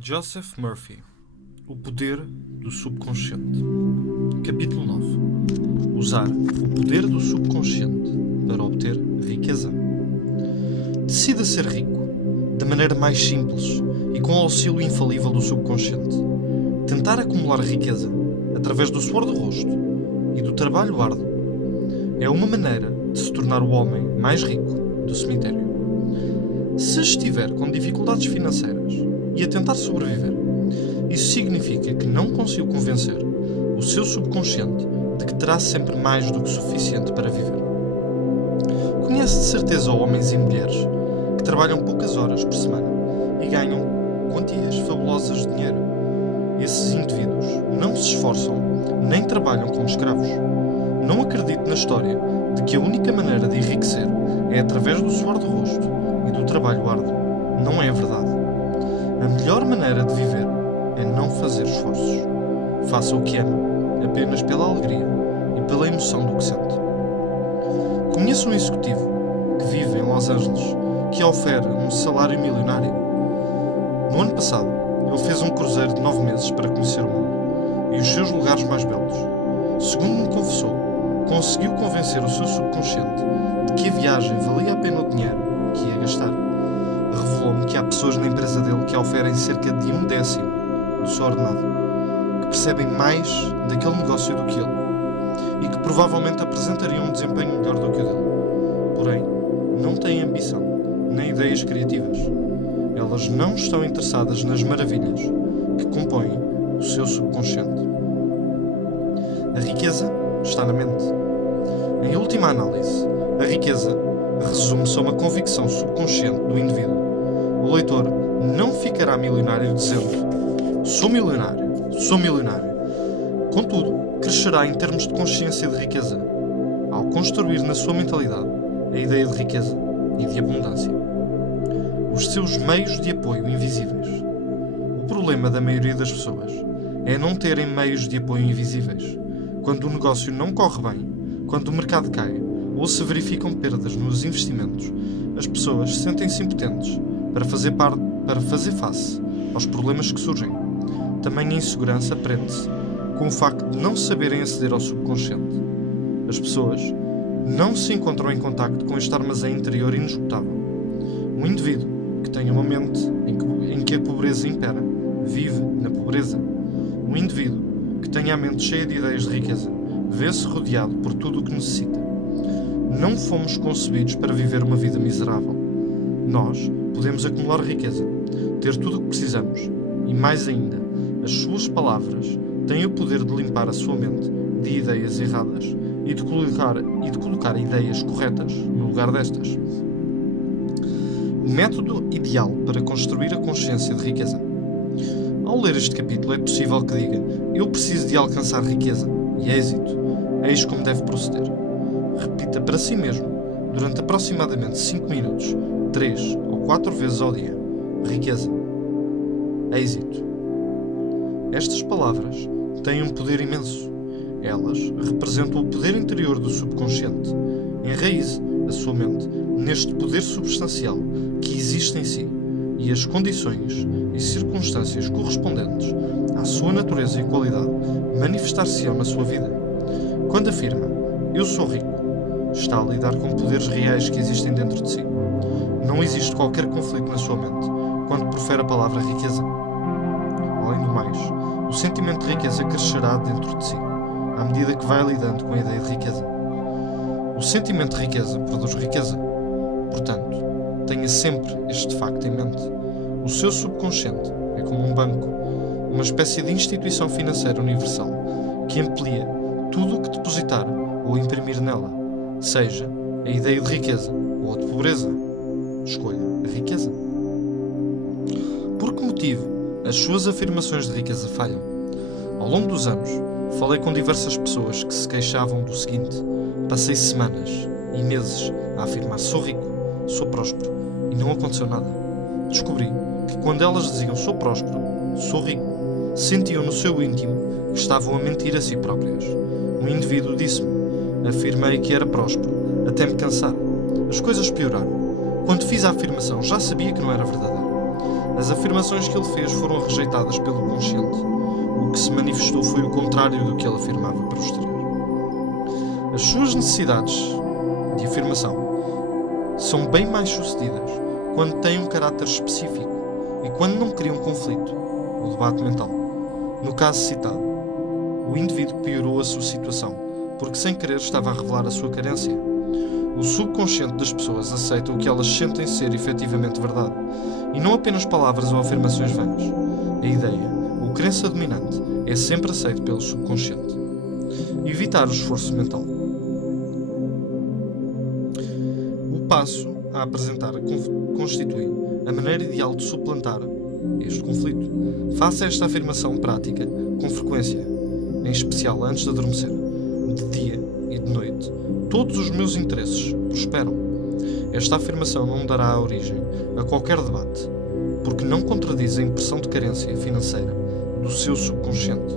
Joseph Murphy. O poder do subconsciente. Capítulo 9. Usar o poder do subconsciente para obter riqueza. Decida ser rico, da maneira mais simples e com o auxílio infalível do subconsciente. Tentar acumular riqueza através do suor do rosto e do trabalho árduo é uma maneira de se tornar o homem mais rico do cemitério. Se estiver com dificuldades financeiras e a tentar sobreviver, isso significa que não conseguiu convencer o seu subconsciente de que terá sempre mais do que suficiente para viver. Conhece de certeza homens e mulheres que trabalham poucas horas por semana e ganham quantias fabulosas de dinheiro. Esses indivíduos não se esforçam nem trabalham como escravos. Não acredito na história de que a única maneira de enriquecer é através do suor do rosto e do trabalho árduo. Não é verdade. A melhor maneira de viver é não fazer esforços. Faça o que ama, apenas pela alegria e pela emoção do que sente. Conheço um executivo que vive em Los Angeles que oferece um salário milionário. No ano passado, ele fez um cruzeiro de 9 meses para conhecer o mundo e os seus lugares mais belos. Segundo me confessou, conseguiu convencer o seu subconsciente de que a viagem valia a pena o dinheiro que ia gastar. Revelou-me que há pessoas na empresa dele que oferem cerca de 1/10 do seu ordenado, que percebem mais daquele negócio do que ele e que provavelmente apresentariam um desempenho melhor do que o dele. Porém, não têm ambição nem ideias criativas. Elas não estão interessadas nas maravilhas que compõem o seu subconsciente. A riqueza está na mente. Em última análise, a riqueza resume-se a uma convicção subconsciente do indivíduo. O leitor não ficará milionário dizendo sou milionário, sou milionário. Contudo, crescerá em termos de consciência de riqueza, ao construir na sua mentalidade a ideia de riqueza e de abundância. Os seus meios de apoio invisíveis. O problema da maioria das pessoas é não terem meios de apoio invisíveis. Quando o negócio não corre bem, quando o mercado cai ou se verificam perdas nos investimentos, as pessoas sentem-se impotentes para fazer face aos problemas que surgem. Também a insegurança prende-se com o facto de não saberem aceder ao subconsciente. As pessoas não se encontram em contacto com este armazém interior inesgotável. Um indivíduo que tenha uma mente em que a pobreza impera vive na pobreza. Um indivíduo que tenha a mente cheia de ideias de riqueza vê-se rodeado por tudo o que necessita. Não fomos concebidos para viver uma vida miserável. Nós podemos acumular riqueza, ter tudo o que precisamos e, mais ainda, as suas palavras têm o poder de limpar a sua mente de ideias erradas e de colocar ideias corretas no lugar destas. O método ideal para construir a consciência de riqueza. Ao ler este capítulo é possível que diga eu preciso de alcançar riqueza e êxito. Eis como deve proceder. Repita para si mesmo, durante aproximadamente 5 minutos, 3 ou 4 vezes ao dia. Riqueza. Êxito. Estas palavras têm um poder imenso. Elas representam o poder interior do subconsciente. Enraize a sua mente neste poder substancial que existe em si e as condições e circunstâncias correspondentes à sua natureza e qualidade manifestar-se-ão na sua vida. Quando afirma, eu sou rico, está a lidar com poderes reais que existem dentro de si. Não existe qualquer conflito na sua mente quando profere a palavra riqueza. Além do mais, o sentimento de riqueza crescerá dentro de si, à medida que vai lidando com a ideia de riqueza. O sentimento de riqueza produz riqueza. Portanto, tenha sempre este facto em mente. O seu subconsciente é como um banco, uma espécie de instituição financeira universal que amplia tudo o que depositar ou imprimir nela, seja a ideia de riqueza ou de pobreza. Escolha a riqueza. Por que motivo as suas afirmações de riqueza falham? Ao longo dos anos, falei com diversas pessoas que se queixavam do seguinte: passei semanas e meses a afirmar sou rico, sou próspero e não aconteceu nada. Descobri que quando elas diziam sou próspero, sou rico, sentiam no seu íntimo que estavam a mentir a si próprias. Um indivíduo disse-me: afirmei que era próspero, até me cansar. As coisas pioraram. Quando fiz a afirmação, já sabia que não era verdadeira. As afirmações que ele fez foram rejeitadas pelo consciente. O que se manifestou foi o contrário do que ele afirmava para o exterior. As suas necessidades de afirmação são bem mais sucedidas quando têm um caráter específico e quando não criam conflito ou debate mental. No caso citado, o indivíduo piorou a sua situação porque sem querer estava a revelar a sua carência. O subconsciente das pessoas aceita o que elas sentem ser efetivamente verdade, e não apenas palavras ou afirmações vãs. A ideia, ou crença dominante, é sempre aceita pelo subconsciente. Evitar o esforço mental. O passo a apresentar constitui a maneira ideal de suplantar este conflito. Faça esta afirmação prática com frequência, em especial antes de adormecer, de dia e de noite. Todos os meus interesses prosperam. Esta afirmação não dará origem a qualquer debate, porque não contradiz a impressão de carência financeira do seu subconsciente.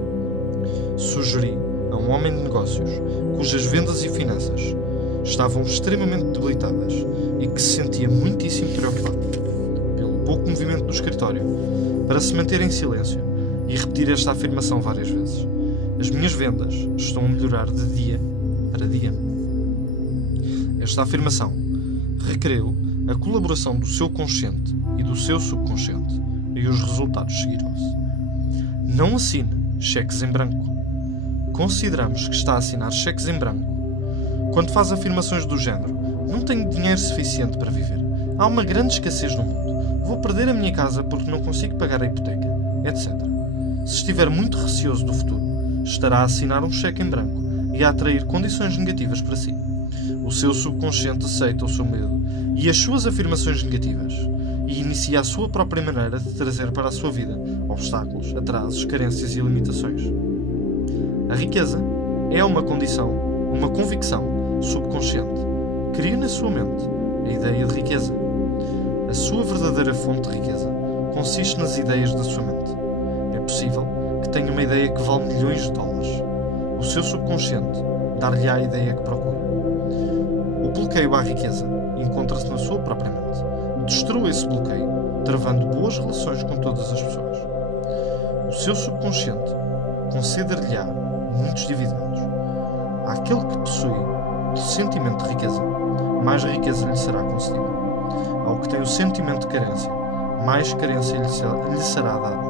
Sugeri a um homem de negócios cujas vendas e finanças estavam extremamente debilitadas e que se sentia muitíssimo preocupado pelo pouco movimento do escritório para se manter em silêncio e repetir esta afirmação várias vezes. As minhas vendas estão a melhorar de dia para dia. Esta afirmação requereu a colaboração do seu consciente e do seu subconsciente, e os resultados seguiram-se. Não assine cheques em branco. Consideramos que está a assinar cheques em branco quando faz afirmações do género: não tenho dinheiro suficiente para viver, há uma grande escassez no mundo, vou perder a minha casa porque não consigo pagar a hipoteca, etc. Se estiver muito receoso do futuro, estará a assinar um cheque em branco e a atrair condições negativas para si. O seu subconsciente aceita o seu medo e as suas afirmações negativas e inicia a sua própria maneira de trazer para a sua vida obstáculos, atrasos, carências e limitações. A riqueza é uma condição, uma convicção subconsciente. Crie na sua mente a ideia de riqueza. A sua verdadeira fonte de riqueza consiste nas ideias da sua mente. É possível que tenha uma ideia que vale milhões de dólares. O seu subconsciente dar-lhe a ideia que procura. O bloqueio à riqueza encontra-se na sua própria mente. Destrua esse bloqueio, travando boas relações com todas as pessoas. O seu subconsciente conceder-lhe-á muitos dividendos. Àquele que possui o sentimento de riqueza, mais riqueza lhe será concedida. Ao que tem o sentimento de carência, mais carência lhe será dada.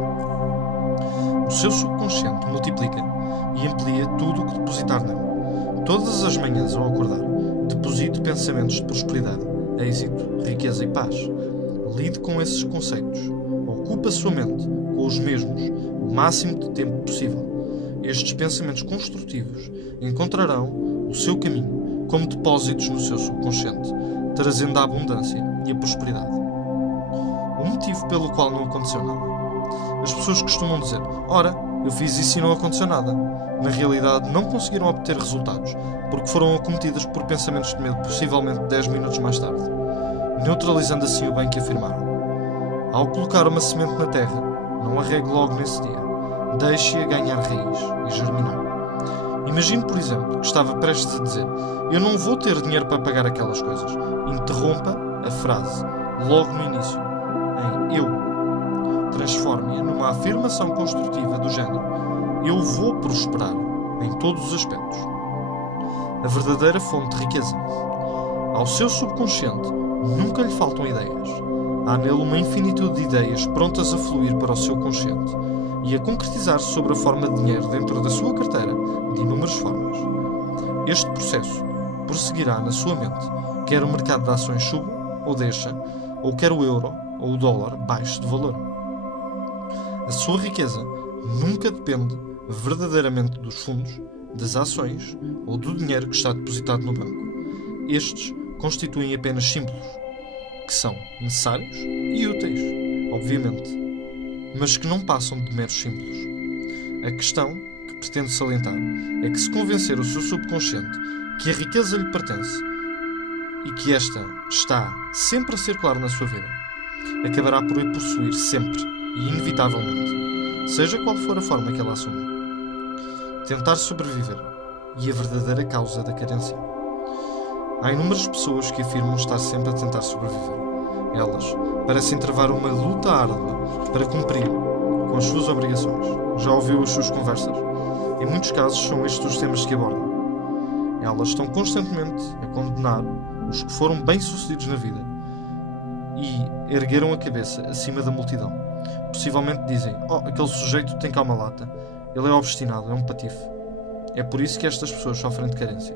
O seu subconsciente multiplica e amplia tudo o que depositar nele. Todas as manhãs ao acordar, deposite pensamentos de prosperidade, êxito, riqueza e paz. Lide com esses conceitos. Ocupe a sua mente com os mesmos o máximo de tempo possível. Estes pensamentos construtivos encontrarão o seu caminho como depósitos no seu subconsciente, trazendo a abundância e a prosperidade. O motivo pelo qual não aconteceu nada. As pessoas costumam dizer: ora, eu fiz isso e não aconteceu nada. Na realidade, não conseguiram obter resultados, porque foram acometidas por pensamentos de medo, possivelmente 10 minutos mais tarde, neutralizando assim o bem que afirmaram. Ao colocar uma semente na terra, não a regue logo nesse dia. Deixe-a ganhar raiz e germinar. Imagine, por exemplo, que estava prestes a dizer: eu não vou ter dinheiro para pagar aquelas coisas. Interrompa a frase, logo no início, em eu. Transforme-a numa afirmação construtiva do género: eu vou prosperar em todos os aspectos. A verdadeira fonte de riqueza. Ao seu subconsciente nunca lhe faltam ideias. Há nele uma infinitude de ideias prontas a fluir para o seu consciente e a concretizar-se sobre a forma de dinheiro dentro da sua carteira de inúmeras formas. Este processo prosseguirá na sua mente, quer o mercado de ações suba ou deixa, ou quer o euro ou o dólar baixe de valor. A sua riqueza nunca depende verdadeiramente dos fundos, das ações ou do dinheiro que está depositado no banco. Estes constituem apenas símbolos, que são necessários e úteis, obviamente, mas que não passam de meros símbolos. A questão que pretendo salientar é que, se convencer o seu subconsciente que a riqueza lhe pertence e que esta está sempre a circular na sua vida, acabará por a possuir sempre e inevitavelmente, seja qual for a forma que ela assuma. Tentar sobreviver e a verdadeira causa da carência. Há inúmeras pessoas que afirmam estar sempre a tentar sobreviver. Elas parecem travar uma luta árdua para cumprir com as suas obrigações. Já ouviu as suas conversas? Em muitos casos são estes os temas que abordam. Elas estão constantemente a condenar os que foram bem-sucedidos na vida e ergueram a cabeça acima da multidão. Possivelmente dizem: aquele sujeito tem cá uma lata, ele é obstinado, é um patife. É por isso que estas pessoas sofrem de carência.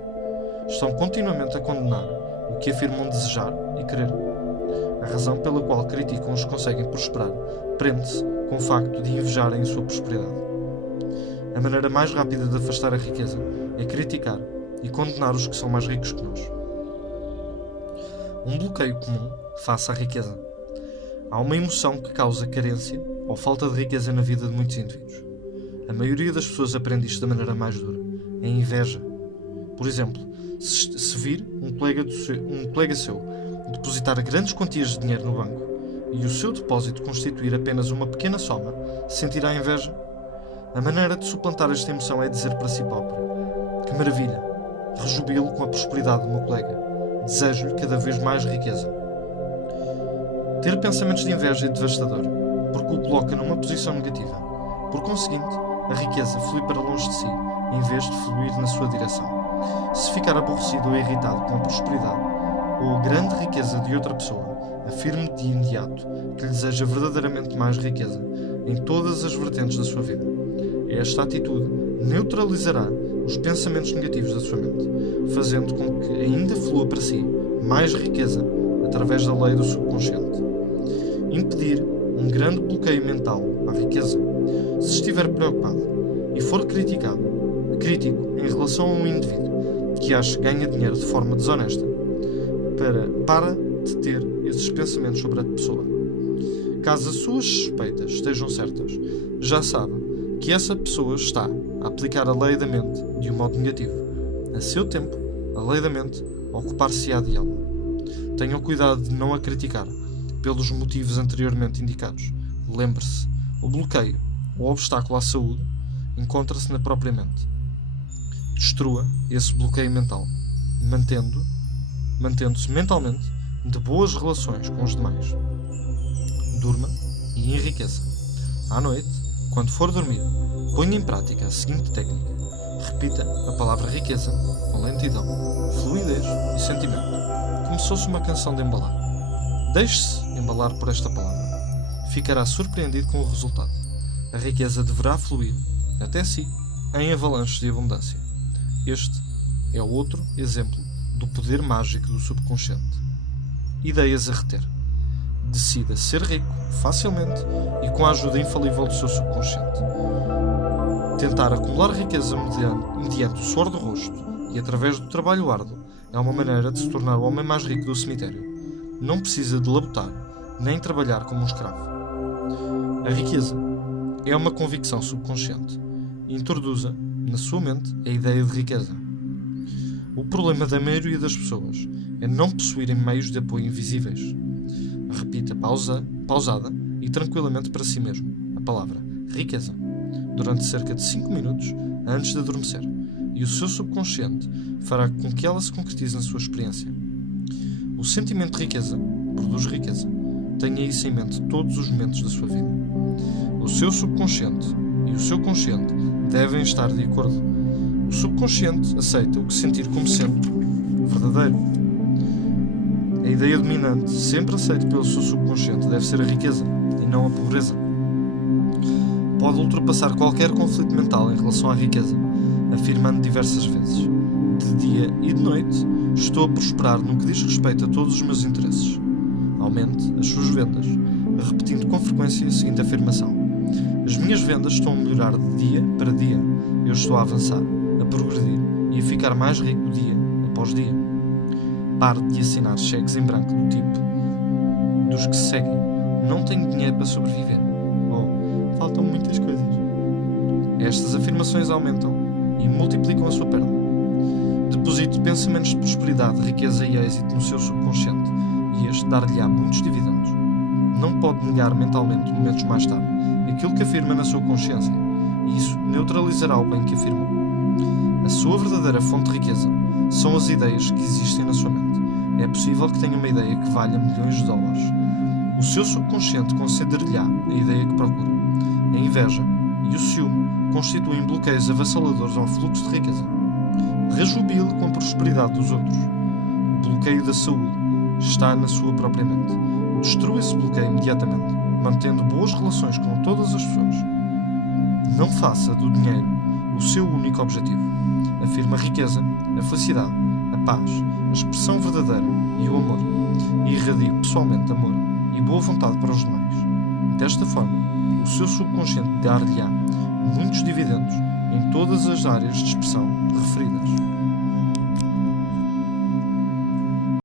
Estão continuamente a condenar o que afirmam desejar e querer. A razão pela qual criticam os que conseguem prosperar prende-se com o facto de invejarem a sua prosperidade. A maneira mais rápida de afastar a riqueza é criticar e condenar os que são mais ricos que nós. Um bloqueio comum face à riqueza. Há uma emoção que causa carência ou falta de riqueza na vida de muitos indivíduos. A maioria das pessoas aprende isto da maneira mais dura. É a inveja. Por exemplo, se vir um colega seu depositar grandes quantias de dinheiro no banco e o seu depósito constituir apenas uma pequena soma, sentirá inveja? A maneira de suplantar esta emoção é dizer para si próprio: que maravilha! Rejubilo com a prosperidade do meu colega. Desejo-lhe cada vez mais riqueza. Ter pensamentos de inveja é devastador, porque o coloca numa posição negativa. Por conseguinte, a riqueza flui para longe de si, em vez de fluir na sua direção. Se ficar aborrecido ou irritado com a prosperidade ou a grande riqueza de outra pessoa, afirme de imediato que lhe deseja verdadeiramente mais riqueza em todas as vertentes da sua vida. Esta atitude neutralizará os pensamentos negativos da sua mente, fazendo com que ainda flua para si mais riqueza através da lei do subconsciente. Impedir um grande bloqueio mental à riqueza. Se estiver preocupado e for crítico em relação a um indivíduo que acha que ganha dinheiro de forma desonesta, para de ter esses pensamentos sobre a pessoa. Caso as suas suspeitas estejam certas, já sabe que essa pessoa está a aplicar a lei da mente de um modo negativo. A seu tempo, a lei da mente ocupar-se-á de ela. Tenham cuidado de não a criticar pelos motivos anteriormente indicados. Lembre-se, o bloqueio ou obstáculo à saúde encontra-se na própria mente. Destrua esse bloqueio mental, mantendo-se mentalmente de boas relações com os demais. Durma e enriqueça. À noite, quando for dormir, ponha em prática a seguinte técnica. Repita a palavra riqueza com lentidão, fluidez e sentimento, como se fosse uma canção de embalar. Deixe-se embalar por esta palavra. Ficará surpreendido com o resultado. A riqueza deverá fluir até si em avalanches de abundância. Este é outro exemplo do poder mágico do subconsciente. Ideias a reter. Decida ser rico facilmente e com a ajuda infalível do seu subconsciente. Tentar acumular riqueza mediante o suor do rosto e através do trabalho árduo é uma maneira de se tornar o homem mais rico do cemitério. Não precisa de labutar, nem trabalhar como um escravo. A riqueza é uma convicção subconsciente. Introduza na sua mente a ideia de riqueza. O problema da maioria das pessoas é não possuírem meios de apoio invisíveis. Repita pausada e tranquilamente para si mesmo a palavra riqueza durante cerca de 5 minutos antes de adormecer, e o seu subconsciente fará com que ela se concretize na sua experiência. O sentimento de riqueza produz riqueza. Tenha isso em mente todos os momentos da sua vida. O seu subconsciente e o seu consciente devem estar de acordo. O subconsciente aceita o que sentir como sendo verdadeiro. A ideia dominante, sempre aceita pelo seu subconsciente, deve ser a riqueza e não a pobreza. Pode ultrapassar qualquer conflito mental em relação à riqueza, afirmando diversas vezes: de dia e de noite, estou a prosperar no que diz respeito a todos os meus interesses. Aumente as suas vendas, repetindo com frequência a seguinte afirmação: as minhas vendas estão a melhorar de dia para dia. Eu estou a avançar, a progredir e a ficar mais rico dia após dia. Pare de assinar cheques em branco do tipo dos que se seguem: não tenho dinheiro para sobreviver, ou faltam muitas coisas. Estas afirmações aumentam e multiplicam a sua perda. Deposite pensamentos de prosperidade, riqueza e êxito no seu subconsciente e este dar-lhe-á muitos dividendos. Não pode negar mentalmente, momentos mais tarde, aquilo que afirma na sua consciência, e isso neutralizará o bem que afirmou. A sua verdadeira fonte de riqueza são as ideias que existem na sua mente. É possível que tenha uma ideia que valha milhões de dólares. O seu subconsciente conceder-lhe-á a ideia que procura. A inveja e o ciúme constituem bloqueios avassaladores ao fluxo de riqueza. Rejubile com a prosperidade dos outros. O bloqueio da saúde está na sua própria mente. Destrua esse bloqueio imediatamente, mantendo boas relações com todas as pessoas. Não faça do dinheiro o seu único objetivo. Afirma a riqueza, a felicidade, a paz, a expressão verdadeira e o amor. E irradie pessoalmente amor e boa vontade para os demais. Desta forma, o seu subconsciente dar-lhe-á muitos dividendos em todas as áreas de expressão referidas.